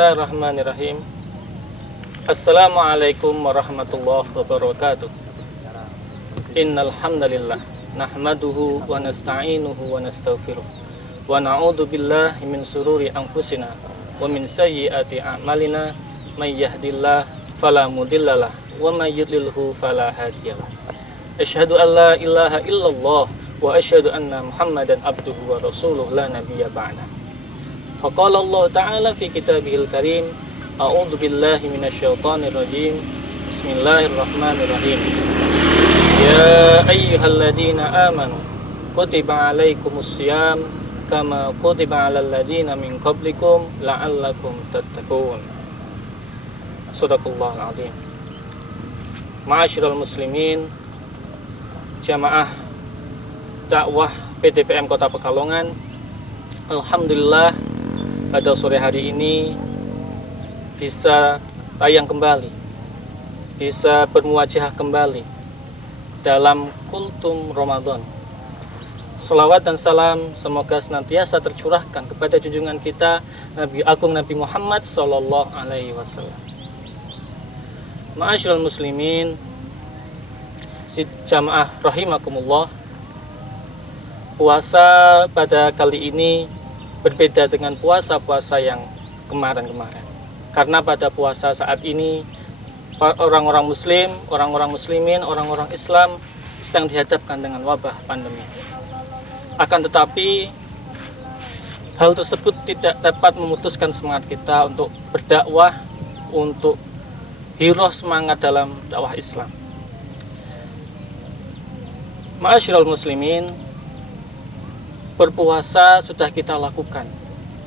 Bismillahirrahmanirrahim. Assalamualaikum warahmatullahi wabarakatuh. Innal hamdalillah nahmaduhu wa nasta'inuhu wa nastaghfiruh wa na'udzu billahi min sururi anfusina wa min sayyiati a'malina may yahdihillahu fala mudhillalah wa may yudlilhu fala hadiyalah. Asyhadu an la ilaha illallah wa asyhadu anna Muhammadan abduhu wa rasuluh la nabiyya ba'da. Faqala Allah Ta'ala fi kitabihil karim, a'udzu billahi minasyaitonir rajim. Bismillahirrahmanirrahim. Ya ayyuhalladzina amanu kutiba alaikumussyam kama kutiba alal ladzina min qablikum la'allakum tattaqun. Shadaqallahul azim. Ma'asyiral muslimin, jamaah dakwah PTPM Kota Pekalongan, alhamdulillah pada sore hari ini bisa tayang kembali, bisa bermuwajah kembali dalam Kultum Ramadan. Selawat dan salam semoga senantiasa tercurahkan kepada junjungan kita Nabi Agung Nabi Muhammad Sallallahu Alaihi Wasallam. Ma'asyiral muslimin, jamaah rahimakumullah, puasa pada kali ini berbeda dengan puasa-puasa yang kemarin-kemarin. Karena pada puasa saat ini orang-orang muslim, orang-orang muslimin, orang-orang Islam sedang dihadapkan dengan wabah pandemi. Akan tetapi hal tersebut tidak dapat memutuskan semangat kita untuk berdakwah, untuk hiroh semangat dalam dakwah Islam. Ma'asyiral muslimin, berpuasa sudah kita lakukan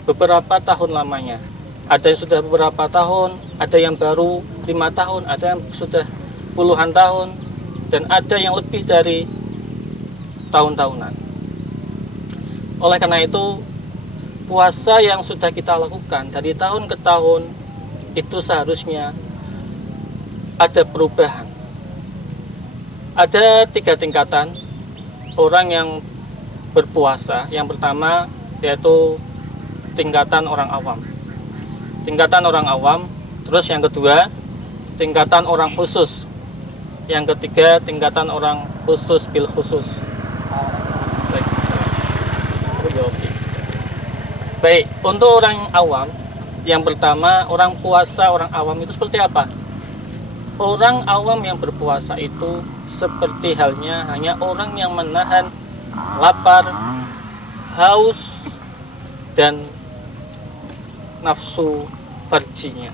beberapa tahun lamanya. Ada yang sudah beberapa tahun, ada yang baru 5 tahun, ada yang sudah puluhan tahun, dan ada yang lebih dari tahun-tahunan. Oleh karena itu, puasa yang sudah kita lakukan dari tahun ke tahun itu seharusnya ada perubahan. Ada 3 tingkatan orang yang berpuasa. Yang pertama yaitu tingkatan orang awam. Tingkatan orang awam. Terus yang kedua tingkatan orang khusus. Yang ketiga tingkatan orang khusus bil khusus. Baik, untuk orang awam, yang pertama orang puasa orang awam itu seperti apa? Orang awam yang berpuasa itu seperti halnya hanya orang yang menahan lapar, haus, dan nafsu farjinya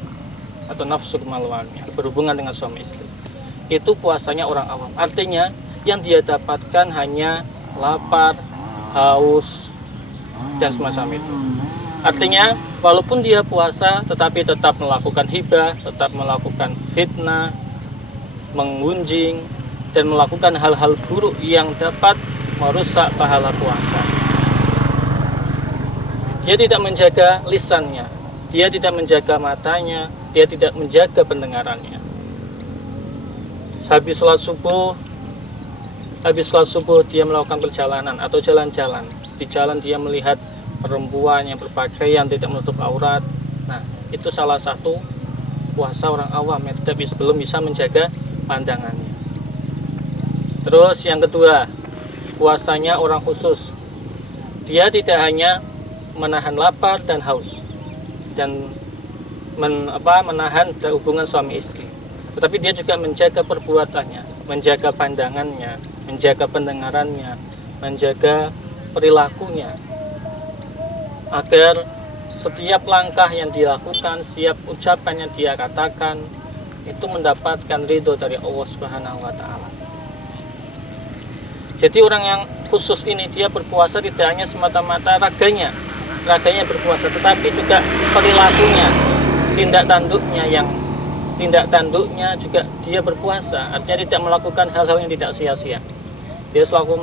atau nafsu kemaluannya berhubungan dengan suami istri. Itu puasanya orang awam. Artinya yang dia dapatkan hanya lapar, haus, dan semacam itu. Artinya walaupun dia puasa tetapi tetap melakukan hibah, tetap melakukan fitnah, mengunjing, dan melakukan hal-hal buruk yang dapat merusak pahala puasa. Dia tidak menjaga lisannya, dia tidak menjaga matanya, dia tidak menjaga pendengarannya. Habis sholat subuh dia melakukan perjalanan atau jalan-jalan. Di jalan dia melihat perempuan yang berpakaian tidak menutup aurat. Nah, itu salah satu puasa orang awam yang belum bisa menjaga pandangannya. Terus yang kedua, puasanya orang khusus. Dia tidak hanya menahan lapar dan haus dan menahan hubungan suami istri, tetapi dia juga menjaga perbuatannya, menjaga pandangannya, menjaga pendengarannya, menjaga perilakunya, agar setiap langkah yang dilakukan, setiap ucapan yang dia katakan itu mendapatkan ridho dari Allah Subhanahu wa Ta'ala. Jadi orang yang khusus ini dia berpuasa tidak hanya semata-mata raganya berpuasa, tetapi juga perilakunya, tindak tanduknya juga dia berpuasa. Artinya tidak melakukan hal-hal yang tidak sia-sia. Dia selalu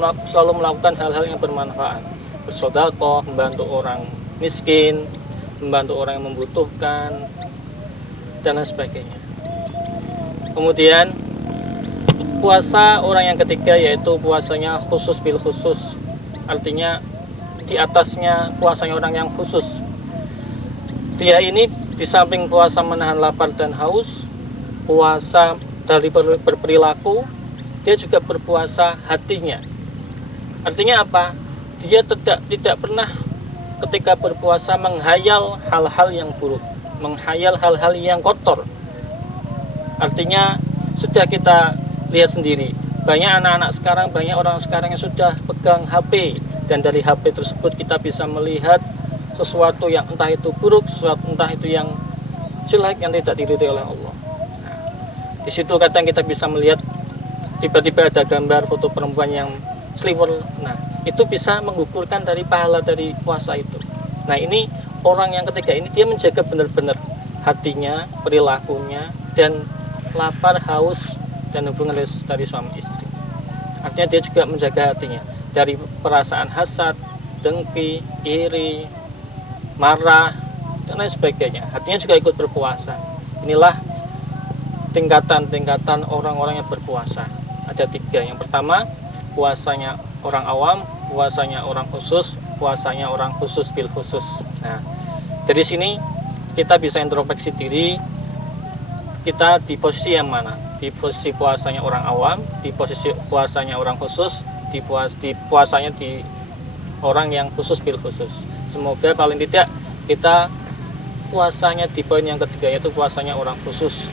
melakukan hal-hal yang bermanfaat, bersedekah, membantu orang miskin, membantu orang yang membutuhkan, dan lain sebagainya. Kemudian puasa orang yang ketiga yaitu puasanya khusus bil khusus. Artinya di atasnya puasanya orang yang khusus. Dia ini Di samping puasa menahan lapar dan haus, puasa dari berperilaku, dia juga berpuasa hatinya. Artinya apa? Dia tidak pernah ketika berpuasa menghayal hal-hal yang buruk, menghayal hal-hal yang kotor. Artinya sudah kita lihat sendiri, banyak anak-anak sekarang, banyak orang sekarang yang sudah pegang HP, dan dari HP tersebut kita bisa melihat sesuatu yang entah itu buruk, entah itu yang jelek, yang tidak diridhoi oleh Allah. Nah, di situ kadang kita bisa melihat tiba-tiba ada gambar foto perempuan yang sliver. Nah, itu bisa menggugurkan dari pahala dari puasa itu. Nah, ini orang yang ketiga ini dia menjaga benar-benar hatinya, perilakunya, dan lapar, haus, dan hubungan dari suami istri. Artinya dia juga menjaga hatinya dari perasaan hasad, dengki, iri, marah, dan lain sebagainya. Hatinya juga ikut berpuasa. Inilah tingkatan-tingkatan orang-orang yang berpuasa. Ada 3. Yang pertama, puasanya orang awam, puasanya orang khusus, puasanya orang khusus bil khusus. Nah, dari sini kita bisa introspeksi diri, kita di posisi yang mana? Di posisi puasanya orang awam, di posisi puasanya orang khusus, di puasanya di orang yang khusus bil khusus. Semoga paling tidak kita puasanya di poin yang ketiga, yaitu puasanya orang khusus.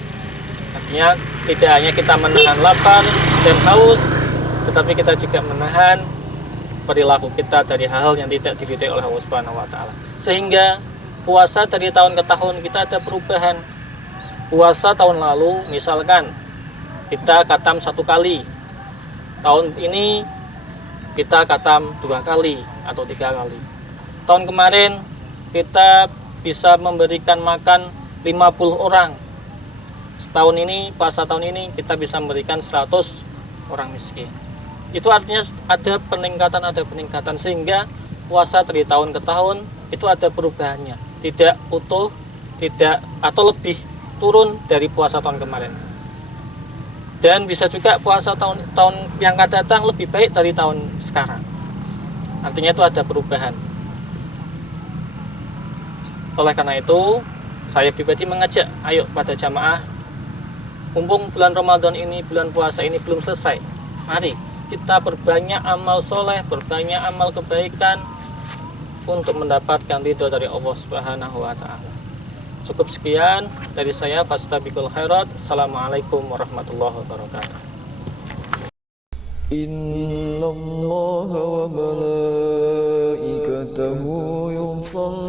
Artinya tidak hanya kita menahan lapar dan haus, tetapi kita juga menahan perilaku kita dari hal-hal yang tidak diridhoi oleh Allah Subhanahu wa taala. Sehingga puasa dari tahun ke tahun kita ada perubahan. Puasa tahun lalu misalkan kita khatam 1 kali, tahun ini kita khatam 2 kali atau 3 kali. Tahun kemarin kita bisa memberikan makan 50 orang. Setahun ini, puasa tahun ini kita bisa memberikan 100 orang miskin. Itu artinya ada peningkatan sehingga puasa dari tahun ke tahun itu ada perubahannya. Tidak utuh, tidak atau lebih turun dari puasa tahun kemarin. Dan bisa juga puasa tahun yang akan datang lebih baik dari tahun sekarang. Artinya itu ada perubahan. Oleh karena itu, saya pribadi mengajak, ayo pada jamaah, mumpung bulan Ramadan ini, bulan puasa ini belum selesai, mari kita perbanyak amal soleh, perbanyak amal kebaikan untuk mendapatkan ridho dari Allah Subhanahu wa taala. Cukup sekian dari saya, fastabiqul khairat. Assalamualaikum warahmatullahi wabarakatuh. Innallaha wa malaikatahu yusholluna